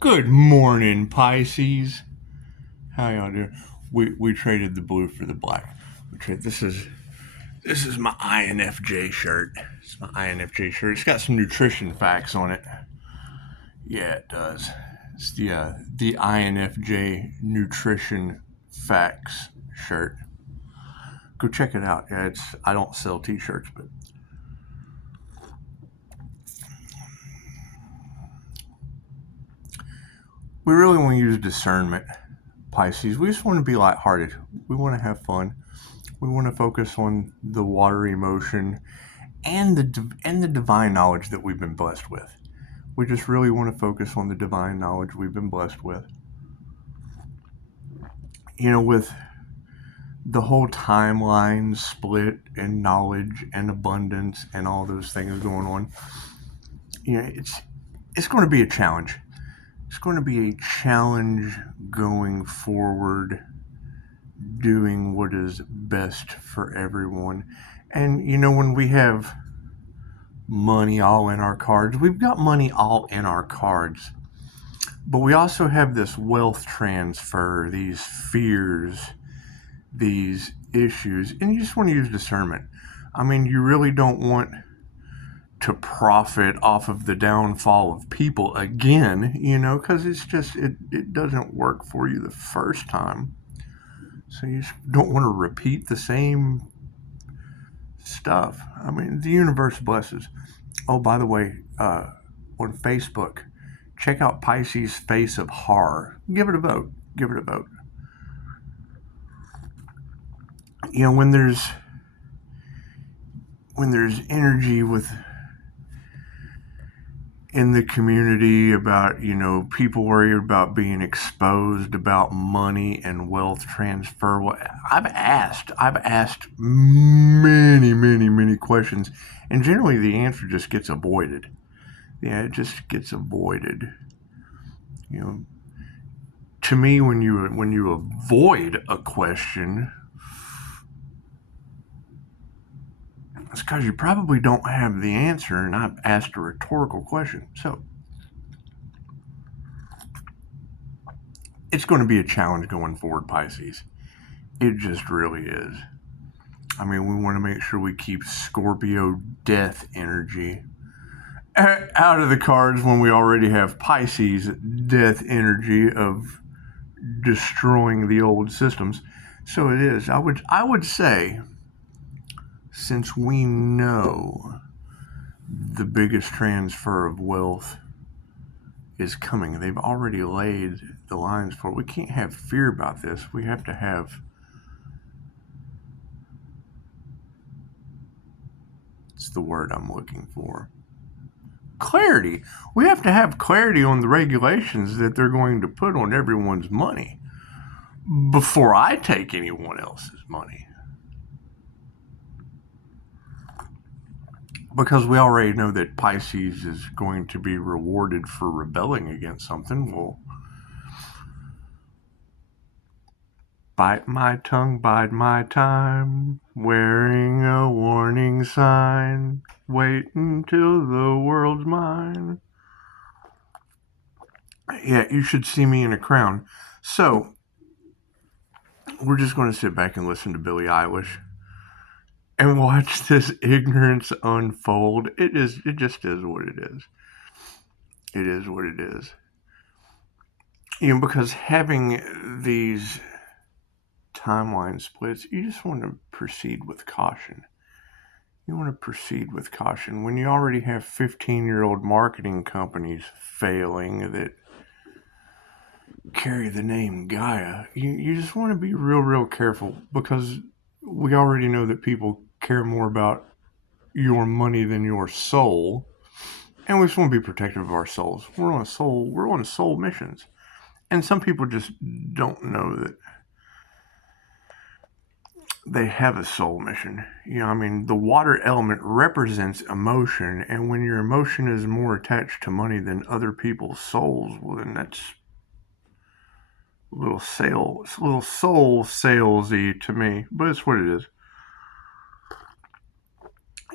Good morning, Pisces. How y'all doing? We traded the blue for the black. This is my INFJ shirt. It's my INFJ shirt. It's got some nutrition facts on it. Yeah, it does. It's the INFJ nutrition facts shirt. Go check it out. Yeah, I don't sell T-shirts, but we really want to use discernment, Pisces. We just want to be lighthearted. We want to have fun. We want to focus on the water emotion and the divine knowledge that we've been blessed with. We just really want to focus on the divine knowledge we've been blessed with. With the whole timeline split and knowledge and abundance and all those things going on, it's going to be a challenge. It's going to be a challenge going forward, doing what is best for everyone. And when we have money all in our cards, we've got money all in our cards, but we also have this wealth transfer, these fears, these issues, and you just want to use discernment. You really don't want to profit off of the downfall of people again, because it doesn't work for you the first time. So you just don't want to repeat the same stuff. The universe blesses. Oh, by the way, on Facebook, check out Pisces Face of Horror. Give it a vote. Give it a vote. When there's energy in the community about, people worried about being exposed, about money and wealth transfer. Well, I've asked many questions, and generally the answer just gets avoided. Yeah, it just gets avoided. To me, when you avoid a question, it's because you probably don't have the answer, and I've asked a rhetorical question. So it's going to be a challenge going forward, Pisces. It just really is. We want to make sure we keep Scorpio death energy out of the cards when we already have Pisces death energy of destroying the old systems. So it is. I would say, since we know the biggest transfer of wealth is coming, they've already laid the lines for it. We can't have fear about this. We have to have it's the word I'm looking for. Clarity. We have to have clarity on the regulations that they're going to put on everyone's money before I take anyone else's money. Because we already know that Pisces is going to be rewarded for rebelling against something. Well, bite my tongue, bide my time, wearing a warning sign, wait until the world's mine. Yeah, you should see me in a crown. So, we're just going to sit back and listen to Billie Eilish and watch this ignorance unfold. It just is what it is. It is what it is. Because having these timeline splits, you just want to proceed with caution. You want to proceed with caution. When you already have 15-year-old marketing companies failing that carry the name Gaia, you just want to be real careful, because we already know that people care more about your money than your soul, and we just want to be protective of our souls. We're on soul missions, and some people just don't know that they have a soul mission. The water element represents emotion, and when your emotion is more attached to money than other people's souls, well, then that's a little soul salesy to me, but it's what it is.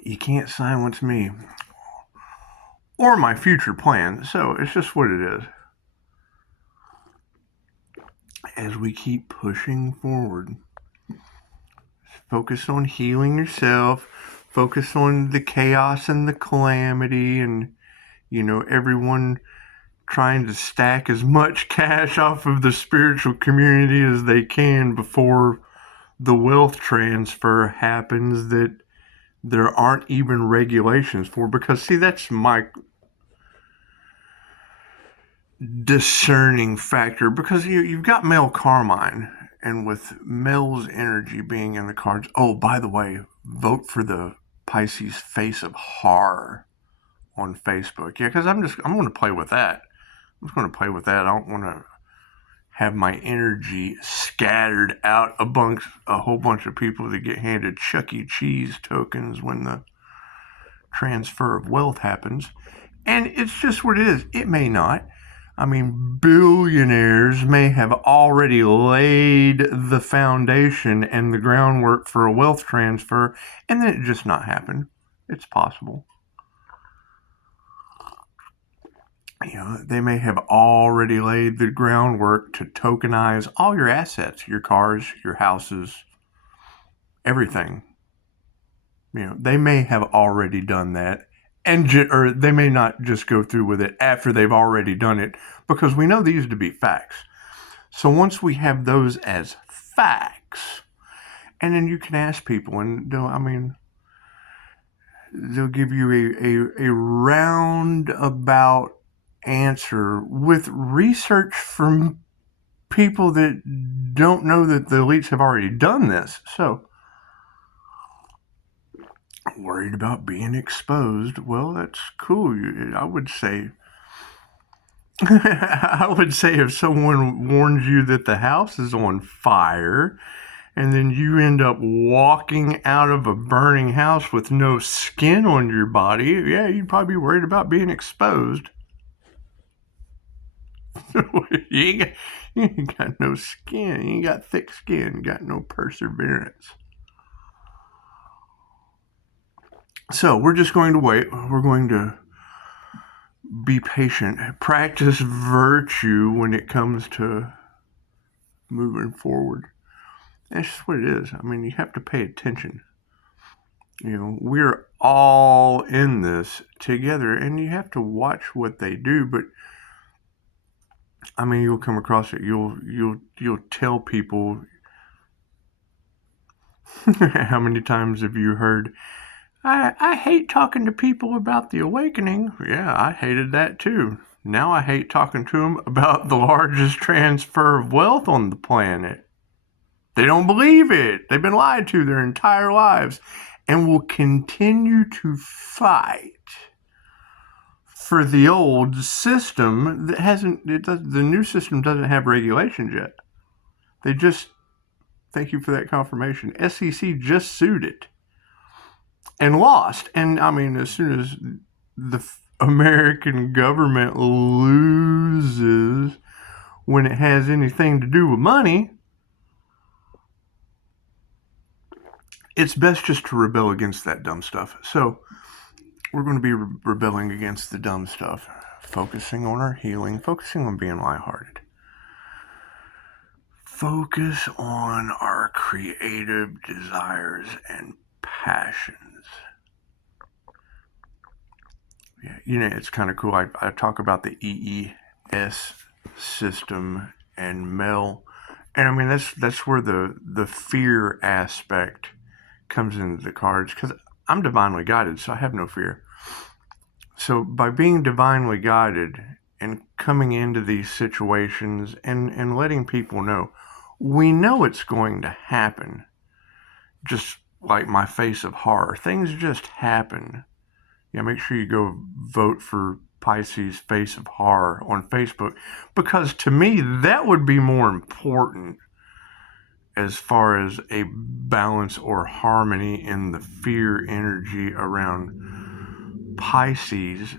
You can't silence me or my future plans, so it's just what it is. as we keep pushing forward. Focus on healing yourself. Focus on the chaos and the calamity, and everyone trying to stack as much cash off of the spiritual community as they can before the wealth transfer happens that there aren't even regulations for. Because, see, that's my discerning factor, because you've got male Carmine, and with Mel's energy being in the cards. Oh, by the way, vote for the Pisces face of horror on Facebook. Yeah, because I'm going to play with that. I'm just going to play with that. I don't want to have my energy scattered out amongst a whole bunch of people that get handed Chuck E. Cheese tokens when the transfer of wealth happens. And it's just what it is. It may not. I mean, billionaires may have already laid the foundation and the groundwork for a wealth transfer, and then it just not happen. It's possible. They may have already laid the groundwork to tokenize all your assets, your cars, your houses, everything. They may have already done that, or they may not just go through with it after they've already done it, because we know these to be facts. So once we have those as facts, and then you can ask people, and they'll give you a roundabout answer with research from people that don't know that the elites have already done this. So, worried about being exposed? Well, that's cool. I would say if someone warns you that the house is on fire, and then you end up walking out of a burning house with no skin on your body, yeah, you'd probably be worried about being exposed. you ain't got no skin. You ain't got thick skin. You got no perseverance. So we're just going to wait. We're going to be patient. Practice virtue when it comes to moving forward. That's just what it is. You have to pay attention. We're all in this together, and you have to watch what they do. But you'll come across it. You'll tell people. How many times have you heard, I hate talking to people about the awakening? Yeah, I hated that too. Now I hate talking to them about the largest transfer of wealth on the planet. They don't believe it. They've been lied to their entire lives, and will continue to fight for the old system that the new system doesn't have regulations yet. They just, thank you for that confirmation, SEC just sued it and lost. And as soon as the American government loses when it has anything to do with money, it's best just to rebel against that dumb stuff. So we're going to be rebelling against the dumb stuff, focusing on our healing, focusing on being lighthearted. Focus on our creative desires and passions. Yeah, it's kind of cool. I talk about the EES system and Mel, and that's where the fear aspect comes into the cards, because I'm divinely guided, so I have no fear. So by being divinely guided and coming into these situations and letting people know, we know it's going to happen. Just like my face of horror, things just happen. Yeah, make sure you go vote for Pisces face of horror on Facebook, because to me that would be more important as far as a balance or harmony in the fear energy around Pisces,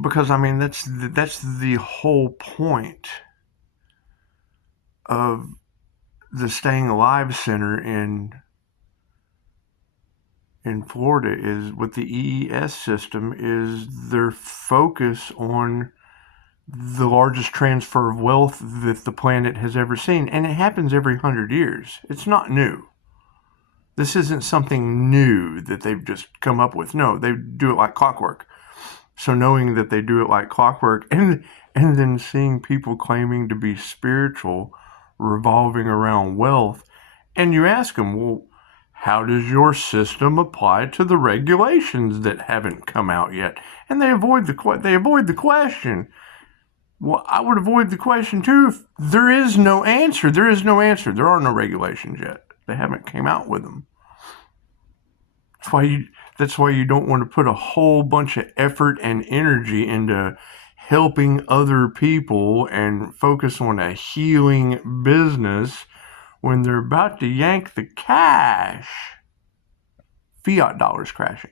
because that's the whole point of the Staying Alive Center in Florida, is with the EES system, is their focus on the largest transfer of wealth that the planet has ever seen, and it happens every 100 years. It's not new. This isn't something new that they've just come up with. No, they do it like clockwork. So knowing that they do it like clockwork, and then seeing people claiming to be spiritual revolving around wealth, and you ask them, well, how does your system apply to the regulations that haven't come out yet? And they avoid the question. Well, I would avoid the question too if there is no answer. There is no answer. There are no regulations yet. They haven't came out with them. That's why you don't want to put a whole bunch of effort and energy into helping other people and focus on a healing business when they're about to yank the cash. Fiat dollars crashing.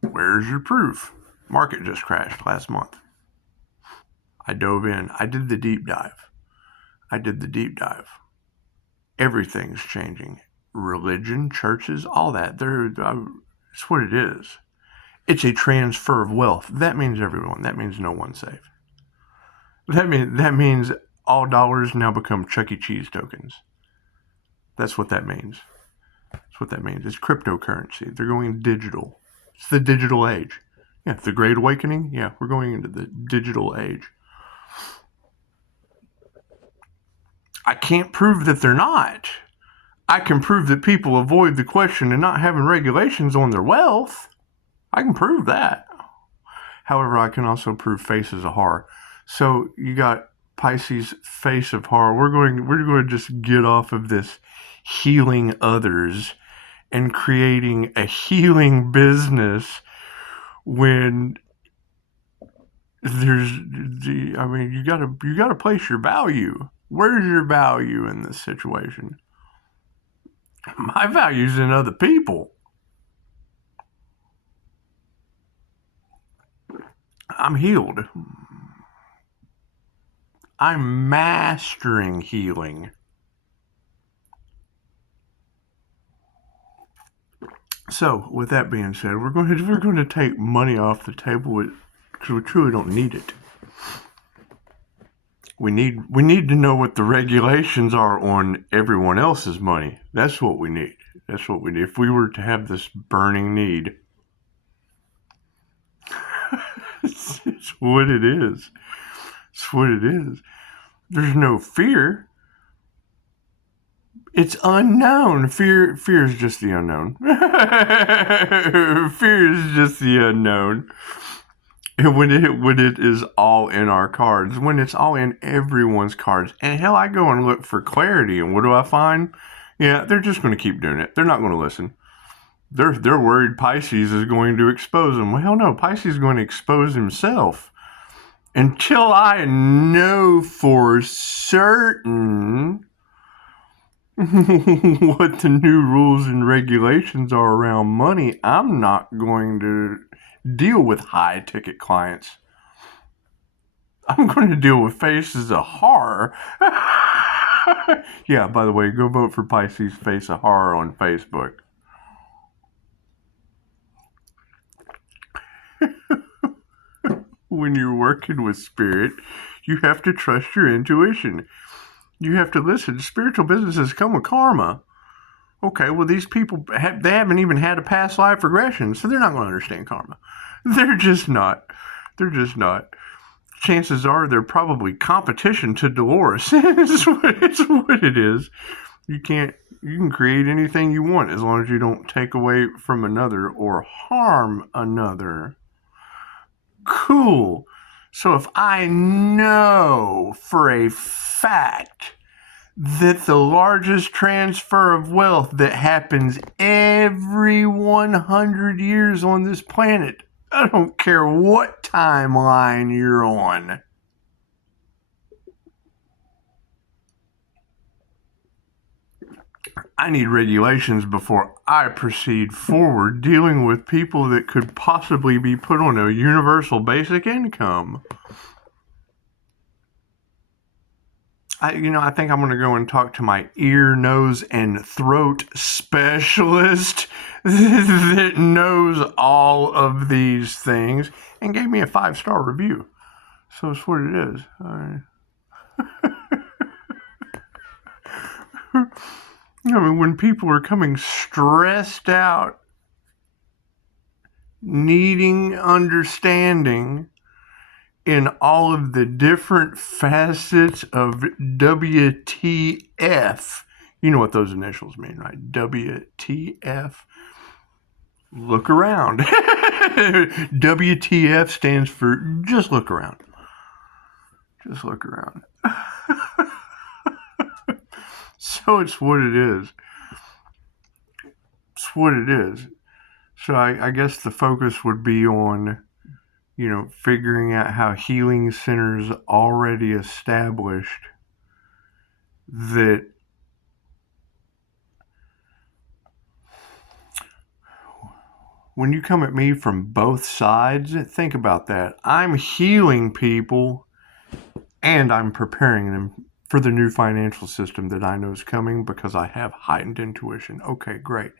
Where's your proof? Market just crashed last month. I dove in. I did the deep dive. Everything's changing. Religion, churches, all that. It's what it is. It's a transfer of wealth. That means everyone. That means no one's safe. That means all dollars now become Chuck E. Cheese tokens. That's what that means. It's cryptocurrency. They're going digital. It's the digital age. Yeah, the Great Awakening. Yeah, we're going into the digital age. I can't prove that they're not. I can prove that people avoid the question and not having regulations on their wealth. I can prove that. However, I can also prove faces of horror. So you got Pisces face of horror. We're going to just get off of this healing others and creating a healing business when you gotta place your value. Where's your value in this situation? My value's in other people. I'm healed. I'm mastering healing. So, with that being said, we're going to take money off the table because we truly don't need it. We need to know what the regulations are on everyone else's money. That's what we need. If we were to have this burning need, it's what it is. There's no fear. It's unknown. Fear is just the unknown. Fear is just the unknown. And when it is all in our cards, when it's all in everyone's cards, and hell, I go and look for clarity, and what do I find? Yeah, they're just going to keep doing it. They're not going to listen. They're worried Pisces is going to expose them. Well, hell no, Pisces is going to expose himself. Until I know for certain what the new rules and regulations are around money, I'm not going to deal with high ticket clients. I'm going to deal with faces of horror. Yeah, by the way, go vote for Pisces Face of Horror on Facebook. When you're working with spirit, you have to trust your intuition. You have to listen. Spiritual businesses come with karma. Okay, well, these people, they haven't even had a past life regression, so they're not going to understand karma. They're just not. Chances are they're probably competition to Dolores. It's what it is. You can create anything you want as long as you don't take away from another or harm another. Cool. So if I know for a fact that the largest transfer of wealth that happens every 100 years on this planet, I don't care what timeline you're on, I need regulations before I proceed forward dealing with people that could possibly be put on a universal basic income. I think I'm going to go and talk to my ear, nose, and throat specialist that knows all of these things and gave me a 5-star review. So it's what it is. When people are coming stressed out, needing understanding in all of the different facets of WTF, you know what those initials mean, right? WTF. Look around. WTF stands for just look around. Just look around. So it's what it is. It's what it is. So I guess the focus would be on, figuring out how healing centers already established that when you come at me from both sides, think about that. I'm healing people and I'm preparing them for the new financial system that I know is coming because I have heightened intuition. Okay, great.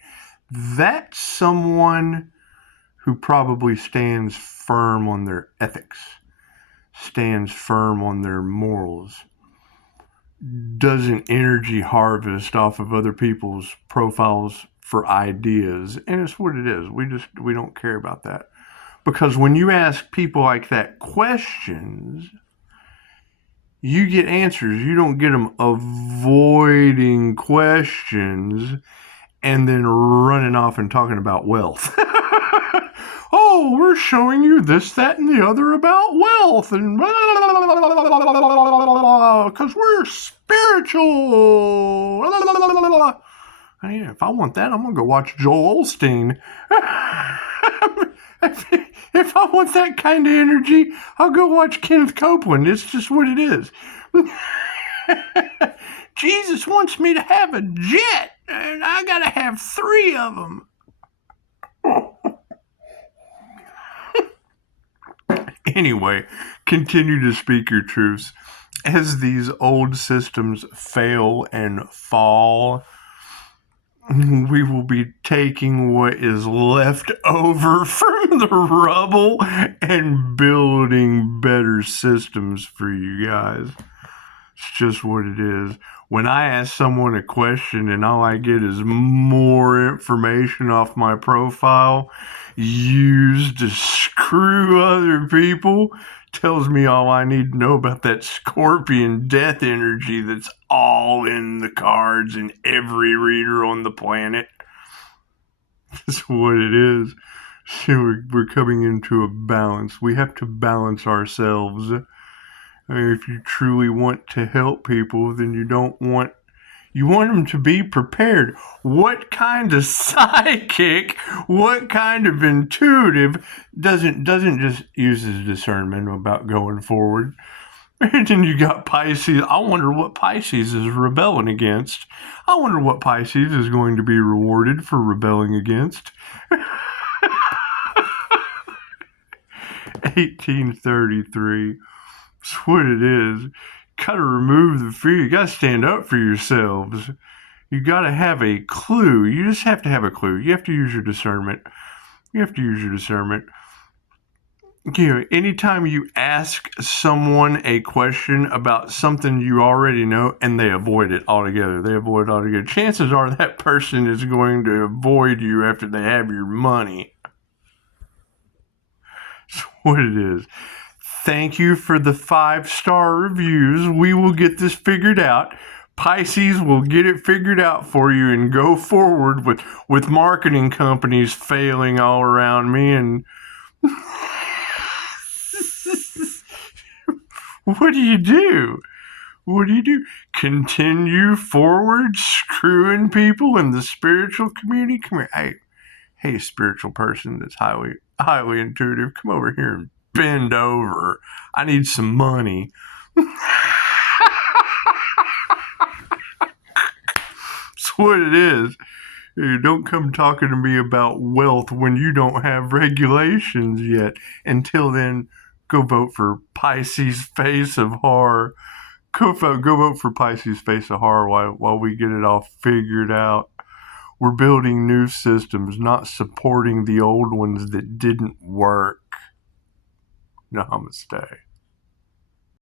That's someone who probably stands firm on their ethics, stands firm on their morals, doesn't energy harvest off of other people's profiles for ideas. And it's what it is. We don't care about that. Because when you ask people like that questions, you get answers. You don't get them avoiding questions and then running off and talking about wealth. Oh, we're showing you this, that, and the other about wealth, and because we're spiritual. If I want that, I'm going to go watch Joel Osteen. If I want that kind of energy, I'll go watch Kenneth Copeland. It's just what it is. Jesus wants me to have a jet, and I got to have 3 of them. Anyway, continue to speak your truths. As these old systems fail and fall, we will be taking what is left over from the rubble and building better systems for you guys. It's just what it is. When I ask someone a question and all I get is more information off my profile used to screw other people, tells me all I need to know about that scorpion death energy that's all in the cards and every reader on the planet. That's what it is. So we're coming into a balance. We have to balance ourselves. If you truly want to help people, then you want them to be prepared. What kind of psychic, what kind of intuitive doesn't just use his discernment about going forward? And then you got Pisces. I wonder what Pisces is rebelling against. I wonder what Pisces is going to be rewarded for rebelling against. 1833. That's what it is. Gotta remove the fear. You gotta stand up for yourselves. You gotta have a clue. You just have to have a clue. You have to use your discernment. Anytime you ask someone a question about something you already know and they avoid it altogether, chances are that person is going to avoid you after they have your money. That's what it is. Thank you for the 5-star reviews. We will get this figured out. Pisces will get it figured out for you and go forward with marketing companies failing all around me. And what do you do? Continue forward, screwing people in the spiritual community? Come here. Hey, spiritual person that's highly intuitive, come over here and bend over. I need some money. That's what it is. Don't come talking to me about wealth when you don't have regulations yet. Until then, go vote for Pisces Face of Horror. Go vote for Pisces Face of Horror while we get it all figured out. We're building new systems, not supporting the old ones that didn't work. Namaste.